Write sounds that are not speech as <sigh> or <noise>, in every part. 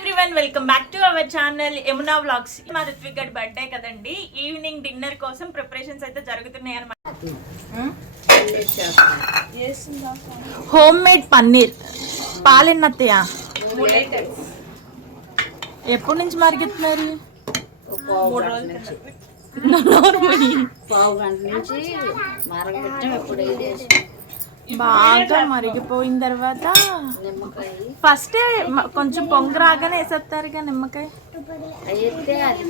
Everyone welcome back to our channel Yamuna vlogs మా రిత్విక్ గడ్ birthday కదండి. ఈవినింగ్ డిన్నర్ కోసం ప్రిపరేషన్స్ అయితే జరుగుతున్నాయి అనమాట హోమ్ మేడ్ పన్నీర్. పాలెన్నత్తయ్య? ఎప్పటి నుంచి మరిగిస్తున్నారు పావు గంట నుంచి మరగబెట్టాం ఎప్పుడు బాగా మరిగిపోయిన తర్వాత నిమ్మకాయ. ఫస్ట్ కొంచెం పొంగు రాగానే వేసేస్తారుగా నిమ్మకాయ. అయితే అది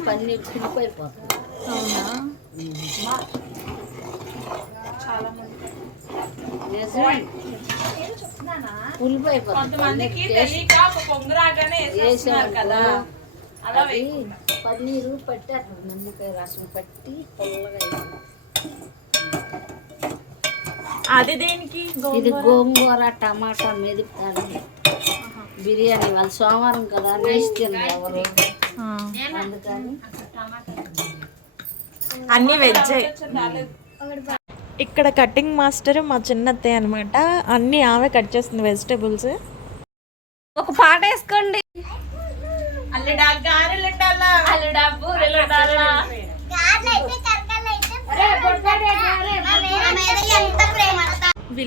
కదా. పన్నీరు పట్టి అట్లా నిమ్మకాయ రసం పట్టి పుల్లగా. అది దేనికి? ఇది గోంగూర? టమాటా మెదుపుతాను బిర్యానీ వాళ్ళు సోమవారం కదా నీసి తింది ఎవరు. అందుకని. అన్ని వెజ్ ఇక్కడ కటింగ్ మాస్టర్ మా చిన్నత్తయ్య అనమాట అన్ని ఆమె కట్ చేస్తుంది వెజిటేబుల్స్. ఒక పాట వేసుకోండి. అల్లుడా గారెలు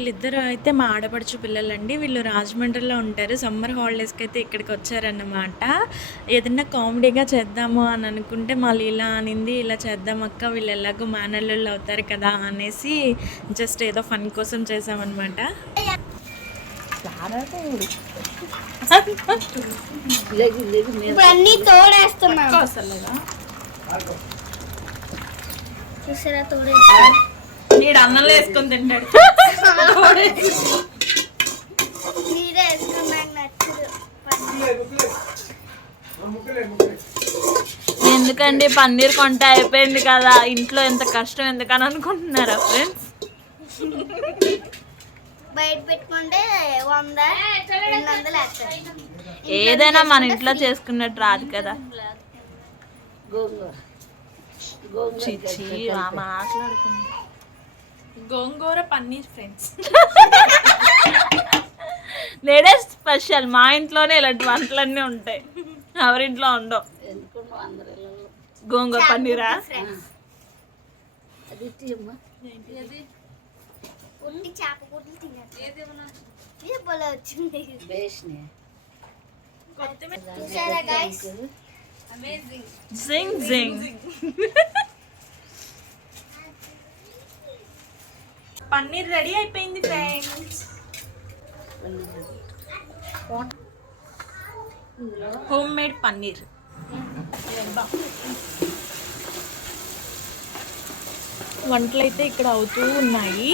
వీళ్ళిద్దరు అయితే మా ఆడపడుచు పిల్లలండి. వీళ్ళు రాజమండ్రిలో ఉంటారు. సమ్మర్ హాలిడేస్కి అయితే ఇక్కడికి వచ్చారన్నమాట. ఏదన్నా కామెడీగా చేద్దాము అని అనుకుంటే మళ్ళీ ఇలా అనింది ఇలా చేద్దాం అక్క వీళ్ళు ఎలాగో మేనల్లు అవుతారు కదా అనేసి జస్ట్ ఏదో ఫన్ కోసం చేసామన్నమాట. చూసారా తోడే నీడు అన్నంలో వేసుకొని తింటాడు. ఎందుకండి పన్నీర్ కొంట అయిపోయింది కదా? ఇంట్లో ఎంత కష్టం ఎందుకని అనుకుంటున్నారా ఫ్రెండ్స్? బయట పెట్టుకుంటే వంద ఏదైనా మన ఇంట్లో చేసుకున్నట్టు రాదు కదా. గోంగూర. గోంగూర పన్నీర్ ఫ్రెండ్స్. లేడే స్పెషల్ మా ఇంట్లోనే ఇలాంటి వంటలన్నీ ఉంటాయి. ఎవరింట్లో ఉండవు. గోంగూర పన్నీరా? అది తీయమ్మా <laughs> ఉట్టి చేప గుడ్లు తిన్నారు ఇది భలే వచ్చింది బేస్ని చూసారా గైస్ జింగ్ జింగ్ పన్నీర్ రెడీ అయిపోయింది ఫ్రెండ్స్ హోమ్ మేడ్ పన్నీర్. వంటలు అయితే ఇక్కడ అవుతూ ఉన్నాయి.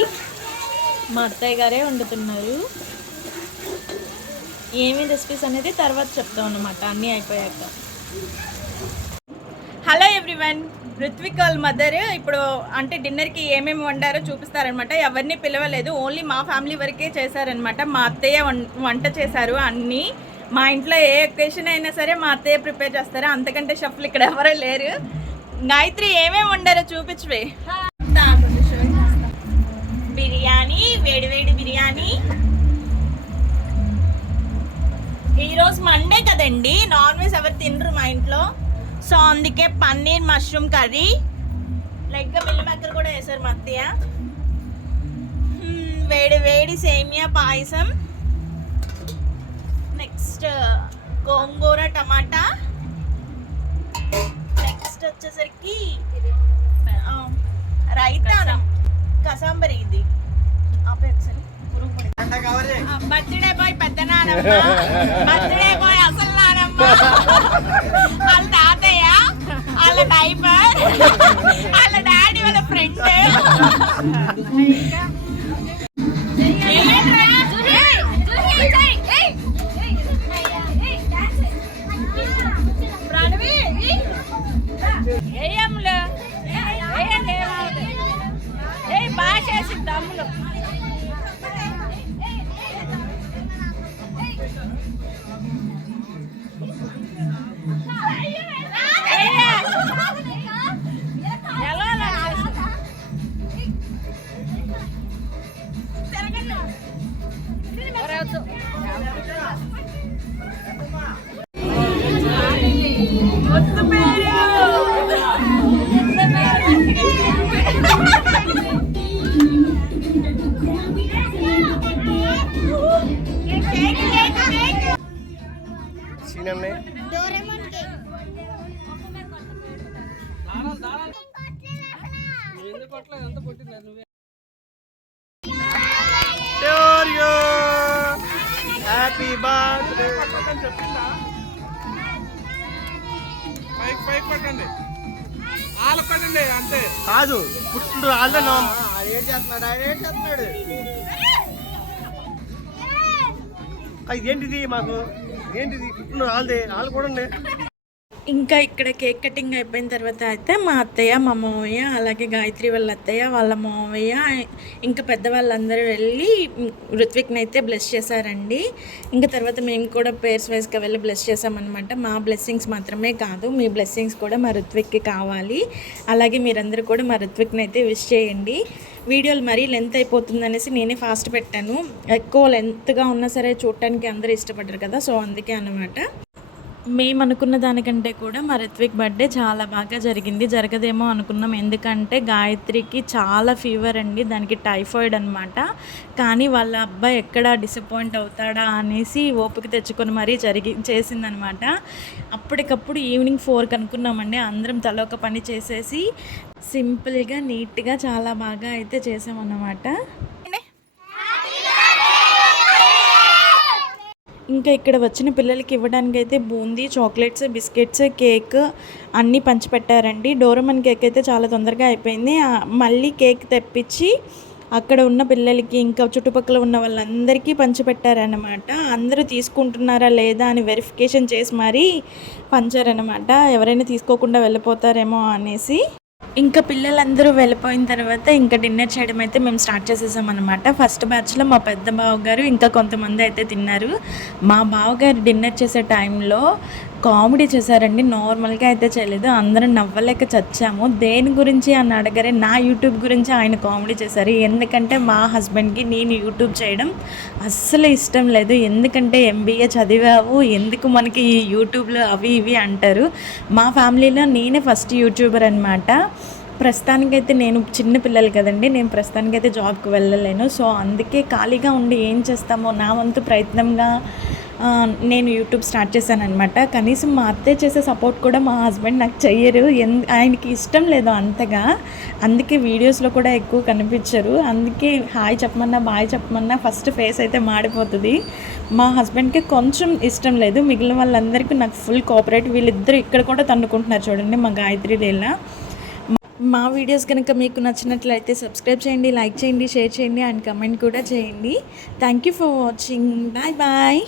మా అత్తయ్య గారే వండుతున్నారు. ఏమి రెసిపీస్ అనేది తర్వాత చెప్తాం అన్నమాట. అన్నీ అయిపోయాక. హలో ఎవ్రీవన్ ఋత్విక్ వాళ్ళ మదర్ ఇప్పుడు అంటే డిన్నర్కి ఏమేమి వండారో చూపిస్తారనమాట ఎవరిని పిలవలేదు ఓన్లీ మా ఫ్యామిలీ వరకే చేశారనమాట మా అత్తయ్య వం- వంట చేశారు అన్నీ. మా ఇంట్లో ఏ ఒకేషన్ అయినా సరే మా అత్తయ్య ప్రిపేర్ చేస్తారు. అంతకంటే షఫ్లు ఇక్కడ ఎవరూ లేరు. గాయత్రి ఏమేమి వండారో చూపించవే బిర్యానీ వేడి వేడి బిర్యానీ. ఈరోజు మండే కదండి. నాన్ వెజ్ ఎవరు తినరు మా ఇంట్లో. సో అందుకే paneer mushroom curry. Like meal maker కూడా వేసారు మధ్య వేడి వేడి సేమియా పాయసం. నెక్స్ట్ గోంగూర టమాటా. నెక్స్ట్ వచ్చేసరికి రైతా కసాంబరి ఇది. బర్త్డే బాయ్ పెద్ద నానమ్మ. <laughs> బర్త్డే బాయ్ అసలు నానమ్మ. <laughs> వాళ్ళ నైబర్ వాళ్ళ డాడీ వాళ్ళ ఫ్రెండ్ బాగా ఏ భాష తమ్ములు What's the బర్త్డే పైకి పైకి పట్టండి. ఆలు పట్టండి అంతే. కాదు పుట్టిన రాళ్ళను ఏం చేస్తున్నాడు ఆడు ఏం చేస్తున్నాడు? ఏంటిది మాకు? ఏంటిది? పుట్టిన రాళ్ళదే రాళ్ళు కూడా ఇంకా ఇక్కడ కేక్ కటింగ్ అయిపోయిన తర్వాత అయితే మా అత్తయ్య మా మామయ్య అలాగే గాయత్రి వాళ్ళ అత్తయ్య వాళ్ళ మామయ్య ఇంకా పెద్దవాళ్ళందరూ వెళ్ళి ఋత్విక్ని అయితే బ్లెస్ చేశారండి. ఇంకా తర్వాత మేము కూడా పేర్స్ వైజ్గా వెళ్ళి బ్లెస్ చేసామన్నమాట మా బ్లెస్సింగ్స్ మాత్రమే కాదు మీ బ్లెస్సింగ్స్ కూడా మా ఋత్విక్కి కావాలి. అలాగే మీరందరూ కూడా మా ఋత్విక్ని అయితే విష్ చేయండి. వీడియోలు మరీ లెంత్ అయిపోతుంది అనేసి నేనే ఫాస్ట్ పెట్టాను. ఎక్కువ లెంత్గా ఉన్నా సరే చూడటానికి అందరూ ఇష్టపడరు కదా సో అందుకే అన్నమాట. మేము అనుకున్న దానికంటే కూడా మా రిత్విక్ బర్త్డే చాలా బాగా జరిగింది. జరగదేమో అనుకున్నాం. ఎందుకంటే గాయత్రికి చాలా ఫీవర్ అండి. దానికి టైఫాయిడ్ అనమాట కానీ వాళ్ళ అబ్బాయి ఎక్కడ డిసప్పాయింట్ అవుతాడా అనేసి ఓపిక తెచ్చుకొని మరీ జరిగి చేసిందనమాట అప్పటికప్పుడు ఈవినింగ్ ఫోర్కి అనుకున్నామండి. అందరం తల ఒక పని చేసేసి సింపుల్గా నీట్గా చాలా బాగా అయితే చేసామన్నమాట. ఇంకా ఇక్కడ వచ్చిన పిల్లలకి ఇవ్వడానికి అయితే బూందీ చాక్లెట్స్ బిస్కెట్స్ కేక్ అన్నీ పంచిపెట్టారండి. డోరమన్ కేక్ అయితే చాలా తొందరగా అయిపోయింది. మళ్ళీ కేక్ తెప్పించి అక్కడ ఉన్న పిల్లలకి ఇంకా చుట్టుపక్కల ఉన్న వాళ్ళందరికీ పంచిపెట్టారనమాట అందరూ తీసుకుంటున్నారా లేదా అని వెరిఫికేషన్ చేసి మరీ పంచారనమాట ఎవరైనా తీసుకోకుండా వెళ్ళిపోతారేమో అనేసి. ఇంకా పిల్లలందరూ వెళ్ళిపోయిన తర్వాత ఇంకా డిన్నర్ చేయడం అయితే మేము స్టార్ట్ చేసేసాం అనమాట ఫస్ట్ బ్యాచ్లో మా పెద్ద బావగారు ఇంకా కొంతమంది అయితే తిన్నారు. మా బావగారు డిన్నర్ చేసే టైంలో కామెడీ చేశారండి. నార్మల్గా అయితే చేయలేదు. అందరం నవ్వలేక చచ్చాము. దేని గురించి అని అడగరే నా యూట్యూబ్ గురించి ఆయన కామెడీ చేశారు. ఎందుకంటే మా హస్బెండ్కి నేను యూట్యూబ్ చేయడం అస్సలు ఇష్టం లేదు. ఎందుకంటే ఎంబీఏ చదివావు ఎందుకు మనకి ఈ యూట్యూబ్లో అవి ఇవి అంటారు. మా ఫ్యామిలీలో నేనే ఫస్ట్ యూట్యూబర్ అనమాట ప్రస్తుతానికైతే నేను చిన్న పిల్లలు కదండి. నేను ప్రస్తుతానికైతే జాబ్కి వెళ్ళలేను. సో అందుకే ఖాళీగా ఉండి ఏం చేస్తామో నా వంతు ప్రయత్నంగా నేను యూట్యూబ్ స్టార్ట్ చేశాను అనమాట కనీసం మా అత్తయ్య చేసే సపోర్ట్ కూడా మా హస్బెండ్ నాకు చెయ్యరు. ఎన్ ఆయనకి ఇష్టం లేదు అంతగా. అందుకే వీడియోస్లో కూడా ఎక్కువ కనిపించరు. అందుకే హాయ్ చెప్పమన్నా బాయ్ చెప్పమన్నా ఫస్ట్ ఫేస్ అయితే మాడిపోతుంది. మా హస్బెండ్కి కొంచెం ఇష్టం లేదు. మిగిలిన వాళ్ళందరికీ నాకు ఫుల్ కోఆపరేట్ వీళ్ళిద్దరు ఇక్కడ కూడా తన్నుకుంటున్నారు చూడండి మా గాయత్రి లీల. మా వీడియోస్ కనుక మీకు నచ్చినట్లయితే సబ్స్క్రైబ్ చేయండి లైక్ చేయండి షేర్ చేయండి అండ్ కమెంట్ కూడా చేయండి. Thank you for watching. Bye bye.